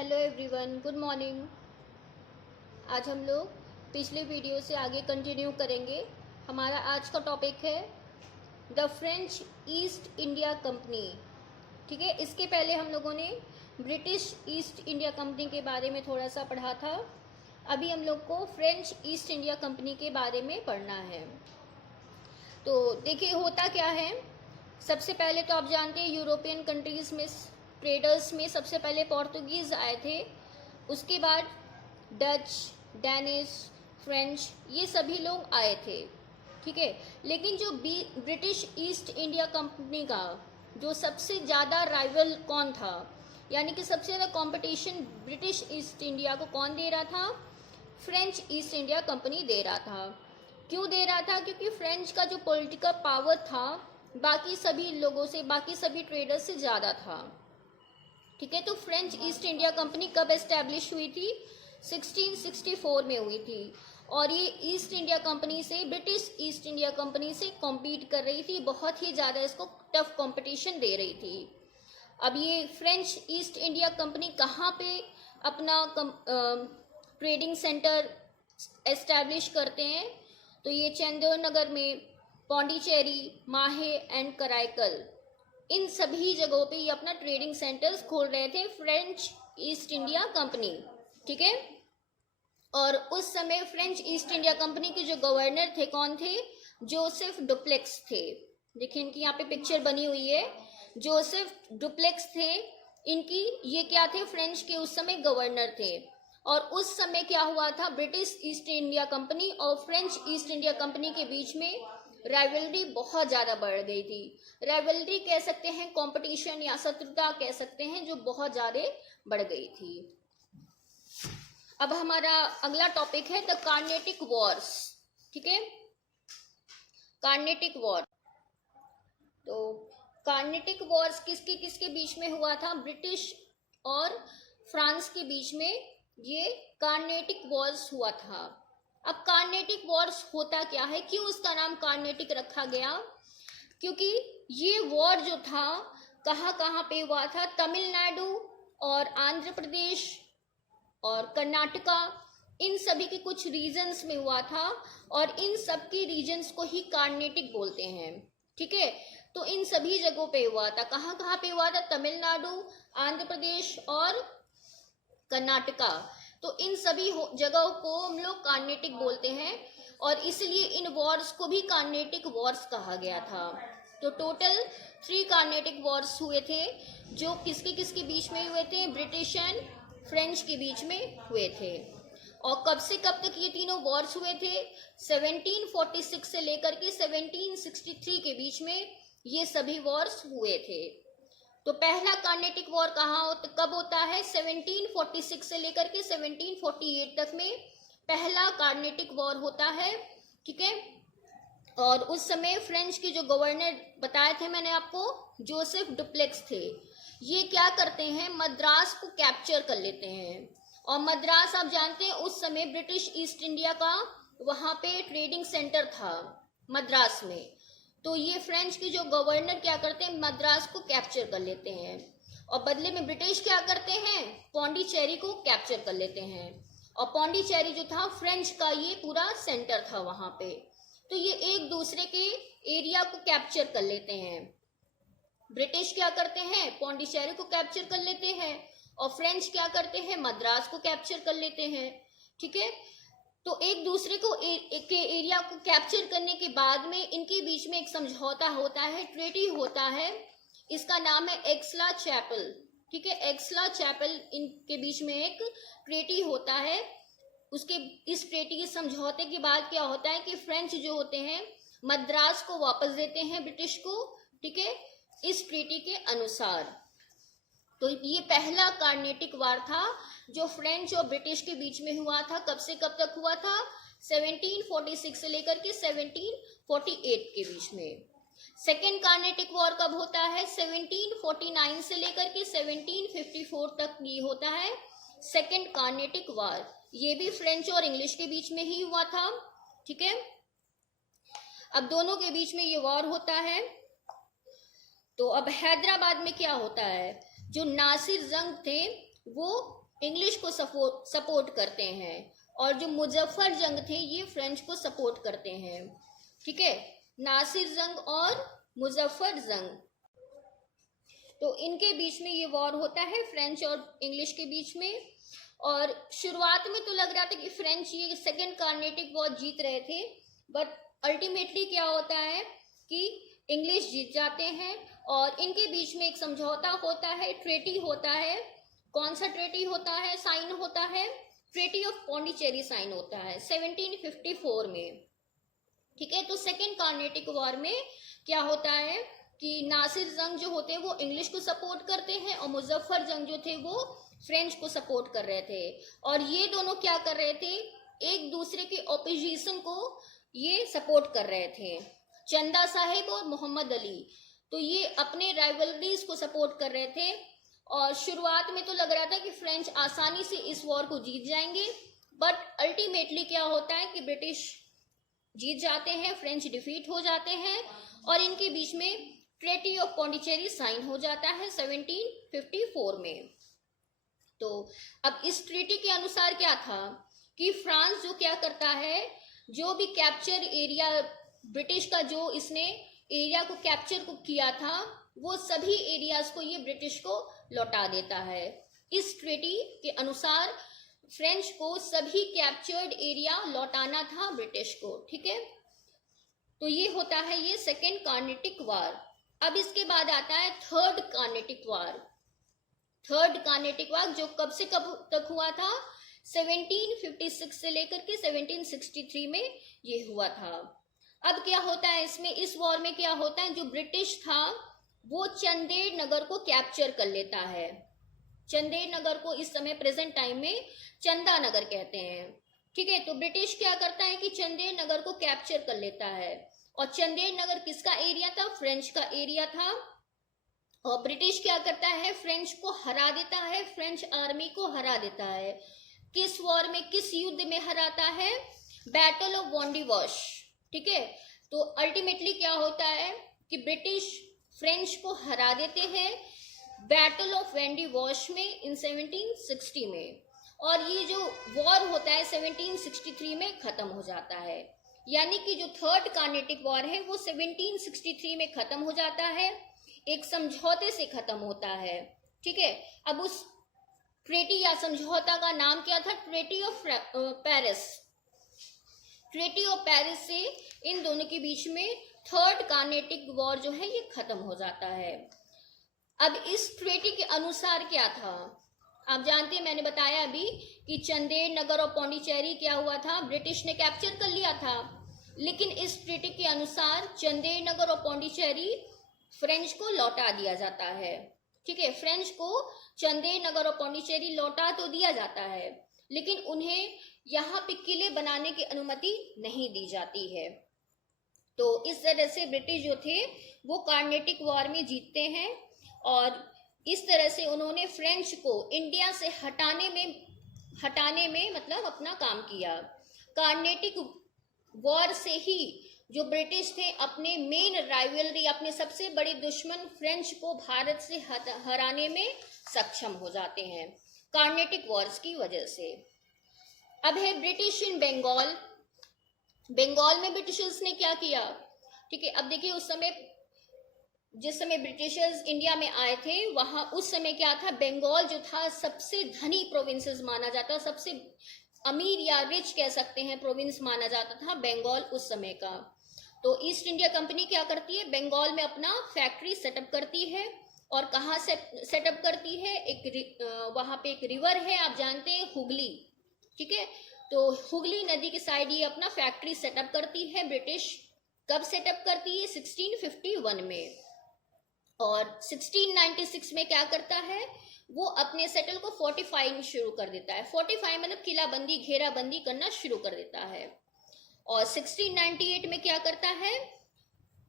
Hello everyone, good morning. आज हम लोग पिछले वीडियो से आगे कंटिन्यू करेंगे। हमारा आज का टॉपिक है the French east India company. ठीक है, इसके पहले हम लोगों ने ब्रिटिश ईस्ट इंडिया कंपनी के बारे में थोड़ा सा पढ़ा था। अभी हम लोग को फ्रेंच ईस्ट इंडिया कंपनी के बारे में पढ़ना है। तो देखिए होता क्या है। सबसे पहले तो आप जानते हैं यूरोपियन कंट्रीज में ट्रेडर्स में सबसे पहले पोर्तुगीज आए थे, उसके बाद डच, डैनिश, फ्रेंच, ये सभी लोग आए थे। ठीक है, लेकिन जो ब्रिटिश ईस्ट इंडिया कंपनी का जो सबसे ज़्यादा राइवल कौन था, यानी कि सबसे ज़्यादा कंपटीशन ब्रिटिश ईस्ट इंडिया को कौन दे रहा था? फ्रेंच ईस्ट इंडिया कंपनी दे रहा था। क्यों दे रहा था? क्योंकि फ्रेंच का जो पॉलिटिकल पावर था बाकी सभी लोगों से, बाकी सभी ट्रेडर्स से ज़्यादा था। ठीक है, तो फ्रेंच ईस्ट इंडिया कंपनी कब एस्टैब्लिश हुई थी? 1664 में हुई थी, और ये ईस्ट इंडिया कंपनी से, ब्रिटिश ईस्ट इंडिया कंपनी से कॉम्पीट कर रही थी, बहुत ही ज़्यादा इसको टफ कंपटीशन दे रही थी। अब ये फ्रेंच ईस्ट इंडिया कंपनी कहाँ पे अपना ट्रेडिंग सेंटर एस्टैब्लिश करते हैं? तो ये चंदौनगर में, पौंडीचेरी, माहे एंड कराईकल, इन सभी जगहों पे ये अपना ट्रेडिंग सेंटर्स खोल रहे थे फ्रेंच ईस्ट इंडिया कंपनी। ठीक है, और उस समय फ्रेंच ईस्ट इंडिया कंपनी के जो गवर्नर थे कौन थे? जोसेफ डुप्लेक्स थे। देखिए इनकी यहाँ पे पिक्चर बनी हुई है, जोसेफ डुप्लेक्स थे। इनकी ये क्या थे? फ्रेंच के उस समय गवर्नर थे। और उस समय क्या हुआ था? ब्रिटिश ईस्ट इंडिया कंपनी और फ्रेंच ईस्ट इंडिया कंपनी के बीच में राइवलरी बहुत ज़्यादा बढ़ गई थी। राइवलरी कह सकते हैं, कंपटीशन या शत्रुता कह सकते हैं, जो बहुत ज़्यादा बढ़ गई थी। अब हमारा अगला टॉपिक है द कार्नेटिक वॉर्स। ठीक है, कार्नेटिक वॉर। तो कार्नेटिक वॉर्स किसके किसके बीच में हुआ था? ब्रिटिश और फ्रांस के बीच में ये कार्नेटिक वॉर्स हुआ था। अब कार्नेटिक वॉर्स होता क्या है, क्यों इसका नाम कार्नेटिक रखा गया? क्योंकि ये वॉर जो था कहाँ कहाँ पे हुआ था? तमिलनाडु और आंध्र प्रदेश और कर्नाटका, इन सभी के कुछ रीजन्स में हुआ था, और इन सब की रीजन्स को ही कार्नेटिक बोलते हैं। ठीक है, तो इन सभी जगहों पे हुआ था। कहाँ कहाँ पे हुआ था? तमिलनाडु, आंध्र प्रदेश और कर्नाटका। तो इन सभी जगहों को हम लोग कार्नेटिक बोलते हैं, और इसलिए इन वॉर्स को भी कार्नेटिक वॉर्स कहा गया था। तो टोटल 3 कार्नेटिक वॉर्स हुए थे, जो किसके किसके बीच में हुए थे? ब्रिटिश एंड फ्रेंच के बीच में हुए थे। और कब से कब तक ये तीनों वॉर्स हुए थे? 1746 से लेकर के 1763 के बीच में ये सभी वॉर्स हुए थे। तो पहला कार्नेटिक वॉर कब होता है? 1746 से लेकर के 1748 तक में पहला कार्नेटिक वॉर होता है। ठीक है, और उस समय फ्रेंच के जो गवर्नर बताए थे मैंने आपको, जोसेफ डुप्लेक्स थे। ये क्या करते हैं? मद्रास को कैप्चर कर लेते हैं। और मद्रास आप जानते हैं उस समय ब्रिटिश ईस्ट इंडिया का वहां पे ट्रेडिंग सेंटर था मद्रास में। तो ये फ्रेंच के जो गवर्नर क्या करते हैं? मद्रास को कैप्चर कर लेते हैं, और बदले में ब्रिटिश क्या करते हैं? पौंडीचेरी को कैप्चर कर लेते हैं। और पौंडीचेरी जो था फ्रेंच का ये पूरा सेंटर था वहां पे। तो ये एक दूसरे के एरिया को कैप्चर कर लेते हैं। ब्रिटिश क्या करते हैं? पौंडीचेरी को कैप्चर कर लेते हैं, और फ्रेंच क्या करते हैं? मद्रास को कैप्चर कर लेते हैं। ठीक है, तो एक दूसरे को के एरिया को कैप्चर करने के बाद में इनके बीच में एक समझौता होता है, ट्रेटी होता है। इसका नाम है एक्सला चैपल। ठीक है, एक्सला चैपल, इनके बीच में एक ट्रेटी होता है। उसके इस ट्रेटी के समझौते के बाद क्या होता है कि फ्रेंच जो होते हैं मद्रास को वापस देते हैं ब्रिटिश को। ठीक है, इस ट्रेटी के अनुसार। तो ये पहला कार्नेटिक वार था जो फ्रेंच और ब्रिटिश के बीच में हुआ था। कब से कब तक हुआ था? 1746 से लेकर के 1748 के बीच में। सेकेंड कार्नेटिक वॉर कब होता है? 1749 से लेकर के 1754 तक ये होता है सेकेंड कार्नेटिक वॉर। ये भी फ्रेंच और इंग्लिश के बीच में ही हुआ था। ठीक है, अब दोनों के बीच में ये वॉर होता है। तो अब हैदराबाद में क्या होता है? जो नासिर जंग थे वो इंग्लिश को सपोर्ट करते हैं, और जो मुजफ्फर जंग थे ये फ्रेंच को सपोर्ट करते हैं। ठीक है, नासिर जंग और मुजफ्फर जंग, तो इनके बीच में ये वॉर होता है फ्रेंच और इंग्लिश के बीच में। और शुरुआत में तो लग रहा था कि फ्रेंच ये सेकेंड कार्नेटिक वॉर जीत रहे थे, बट अल्टीमेटली क्या होता है कि इंग्लिश जीत जाते हैं, और इनके बीच में एक समझौता होता है, ट्रेटी होता है। कौन सा ट्रेटी होता है, साइन होता है? ट्रेटी ऑफ पौंडीचेरी साइन होता है 1754 में। ठीक है, तो सेकेंड कार्नेटिक वॉर में क्या होता है कि नासिर जंग जो होते हैं वो इंग्लिश को सपोर्ट करते हैं, और मुजफ्फर जंग जो थे वो फ्रेंच को सपोर्ट कर रहे थे। और ये दोनों क्या कर रहे थे, एक दूसरे के ऑपोजिशन को ये सपोर्ट कर रहे थे। चंदा साहिब और मोहम्मद अली, तो ये अपने राइवलरीज को सपोर्ट कर रहे थे। और शुरुआत में तो लग रहा था कि फ्रेंच आसानी से इस वॉर को जीत जाएंगे, बट अल्टीमेटली क्या होता है कि ब्रिटिश जीत जाते हैं, फ्रेंच डिफीट हो जाते हैं, और इनके बीच में ट्रेटी ऑफ पौंडीचेरी साइन हो जाता है 1754 में। तो अब इस ट्रीटी के अनुसार क्या था कि फ्रांस जो क्या करता है, जो भी कैप्चर एरिया ब्रिटिश का, जो इसने एरिया को कैप्चर को किया था, वो सभी एरियाज को ये ब्रिटिश को लौटा देता है। इस ट्रीटी के अनुसार फ्रेंच को सभी कैप्चर्ड एरिया लौटाना था ब्रिटिश को। ठीक है, तो ये होता है ये सेकेंड कार्नेटिक वार। अब इसके बाद आता है थर्ड कार्नेटिक वार। थर्ड कार्नेटिक वार जो कब से कब तक हुआ था, 1756 से लेकर के 1763 में ये हुआ था। अब क्या होता है इसमें, इस वॉर में क्या होता है, जो ब्रिटिश था वो चंदेड़ नगर को कैप्चर कर लेता है। चंदेड़ नगर को इस समय प्रेजेंट टाइम में चंदा नगर कहते हैं। ठीक है, तो ब्रिटिश क्या करता है कि चंदेड़ नगर को कैप्चर कर लेता है, और चंदेड़ नगर किसका एरिया था, फ्रेंच का एरिया था। और ब्रिटिश क्या करता है, फ्रेंच को हरा देता है, फ्रेंच आर्मी को हरा देता है। किस वॉर में, किस युद्ध में हराता है, बैटल ऑफ वॉन्डिवॉश। ठीक है, तो अल्टीमेटली क्या होता है कि ब्रिटिश फ्रेंच को हरा देते हैं बैटल ऑफ वॉन्डिवॉश में इन 1760 में, और ये जो वॉर होता है 1763 में खत्म हो जाता है। यानी कि जो थर्ड कार्नेटिक वॉर है वो 1763 में खत्म हो जाता है, एक समझौते से खत्म होता है। ठीक है, अब उस ट्रेटी या समझौता का नाम क्या था, treaty of Paris. Treaty of Paris से इन दोनों के बीच में थर्ड कार्नेटिक वॉर जो है ये खत्म हो जाता है। अब इस ट्रेटी के अनुसार क्या था, आप जानते हैं, मैंने बताया अभी कि चंदेड़ नगर और पौंडीचेरी क्या हुआ था, ब्रिटिश ने कैप्चर कर लिया था। लेकिन इस ट्रीटी के अनुसार चंदेड़ नगर और पौंडीचेरी फ्रेंच को लौटा दिया जाता है। ठीक है, फ्रेंच को चंदेड़ नगर और पौंडीचेरी लौटा तो दिया जाता है, लेकिन उन्हें यहाँ पे किले बनाने की अनुमति नहीं दी जाती है। तो इस तरह से ब्रिटिश जो थे वो कार्नेटिक वॉर में जीतते हैं, और इस तरह से उन्होंने फ्रेंच को इंडिया से हटाने में मतलब अपना काम किया। कार्नेटिक वॉर से ही जो ब्रिटिश थे अपने मेन राइवलरी, अपने सबसे बड़े दुश्मन फ्रेंच को भारत से हराने में सक्षम हो जाते हैं कार्नेटिक वॉर्स की वजह से। अब है ब्रिटिश इन बंगाल। बंगाल में ब्रिटिशर्स ने क्या किया, ठीक है, अब देखिए उस समय जिस समय ब्रिटिशर्स इंडिया में आए थे वहां उस समय क्या था, बंगाल जो था सबसे धनी प्रोविंसेस माना जाता, सबसे अमीर या रिच कह सकते हैं प्रोविंस माना जाता था बंगाल उस समय का। तो ईस्ट इंडिया कंपनी क्या करती है, बंगाल में अपना फैक्ट्री सेटअप करती है, और कहाँ से सेटअप करती है, वहां पे एक रिवर है आप जानते हैं, हुगली। ठीक है, तो हुगली नदी के साइड ये अपना फैक्ट्री सेटअप करती है ब्रिटिश। कब सेटअप करती है, 1651 में। और 1696 में क्या करता है, वो अपने सेटल को फोर्टिफाइंग शुरू कर देता है। फोर्टिफाई मतलब किलाबंदी, घेराबंदी करना शुरू कर देता है। और 1698 में क्या करता है,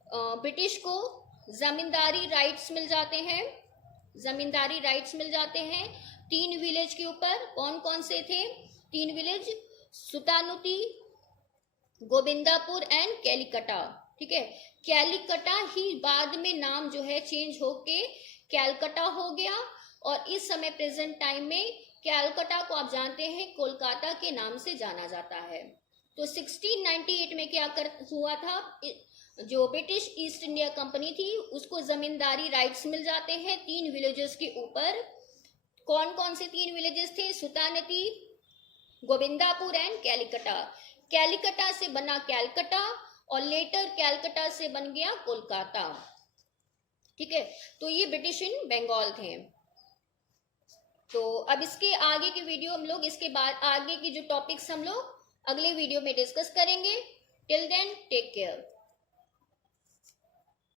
ब्रिटिश को जमींदारी राइट्स मिल जाते हैं। जमींदारी राइट्स मिल जाते हैं 3 विलेज के ऊपर। कौन कौन से थे 3 विलेज, सुतानुती, गोविंदापुर एंड कैलिकटा। ठीक है, कैलिकटा ही बाद में नाम जो है चेंज होके कैलकटा हो गया, और इस समय प्रेजेंट टाइम में कैलकाटा को आप जानते हैं कोलकाता के नाम से जाना जाता है। तो 1698 में क्या हुआ था, जो ब्रिटिश ईस्ट इंडिया कंपनी थी उसको जमींदारी राइट्स मिल जाते हैं 3 विलेजेस के ऊपर। कौन कौन से 3 विलेजेस थे, सुतानती, गोविंदापुर एंड कैलकटा। कैलकटा से बना कैलकटा और लेटर कैलकटा से बन गया कोलकाता। ठीक है, तो ये ब्रिटिश इन बंगाल थे। तो अब इसके आगे की वीडियो हम लोग, इसके बाद आगे की जो टॉपिक्स हम लोग अगले वीडियो में डिस्कस करेंगे। Till then take care.